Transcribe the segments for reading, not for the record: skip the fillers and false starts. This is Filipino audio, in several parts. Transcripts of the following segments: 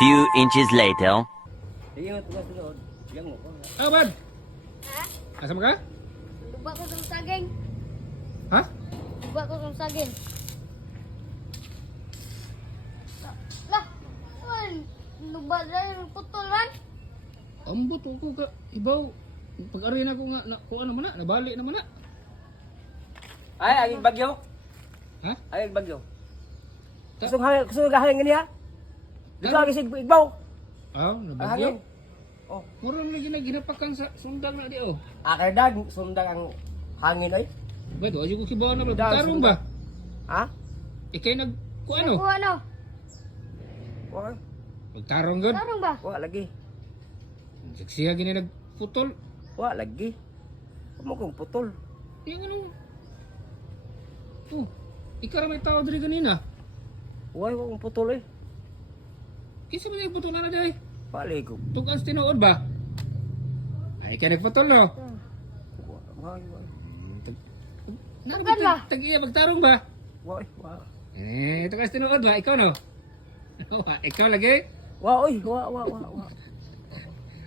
few inches later. Ah, bad. Ha? Asa ka? Luba ko sa saging. Ha? Luba ko sa saging. Lah, kan luba dahil putol man. Ambot ko ka ibaw. Pag-aroy na ko nga na ko ano man na, nabali naman na. Ay, ang bagyo. Ha? Ay, ang bagyo. Ta- Gusto nga hangin niya. Gusto nga gisig igbaw. Ah, Ang nabagyo. hangin. Oh, Murang lagi na ginapakan sa sundang na di oh. akardag sundag ang hangin ay. Bado, ayo ko kibaw na ba? Dang, Tarong sundang. ba? Ha? Ikay nag ku ano? Ano? Wa, Pagtarong gud. Tarong ba? wa lagi. Siya gini nagputol. Wa lagi. Amo kong putol. Yung ano? Oh, ikaw ra may tao diri ganina. Wa kong putol eh. Kisa man yung putol na day? Bali ko. Tugas tinuod ba? Ay, kaya nagputol no? Wa. Tugan ba? Tag-iya magtarong ba? Wa. Tugas tinuod ba? Ikaw no? Ikaw lagi? Wa oy, wa.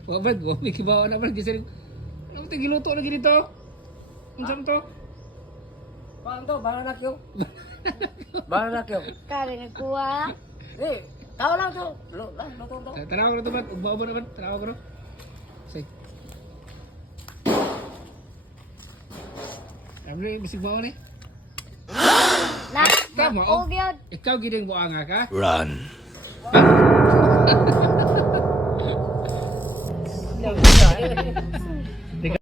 Wabad, may kibawa na ba? Gising, ano ito giluto lagi dito? Ang saan to? Paano bala na kyo? Bala na kyo. Kari nagkuha. Eh, tao lang to. Luto to. Tanaw ko na ito ba? Ugbawa na ba? Tanaw ko na. Sige. Alam na yung bisig bawa ni? Na, Tama, oh. og yun. Ikaw gining buang ka? Run. Yan,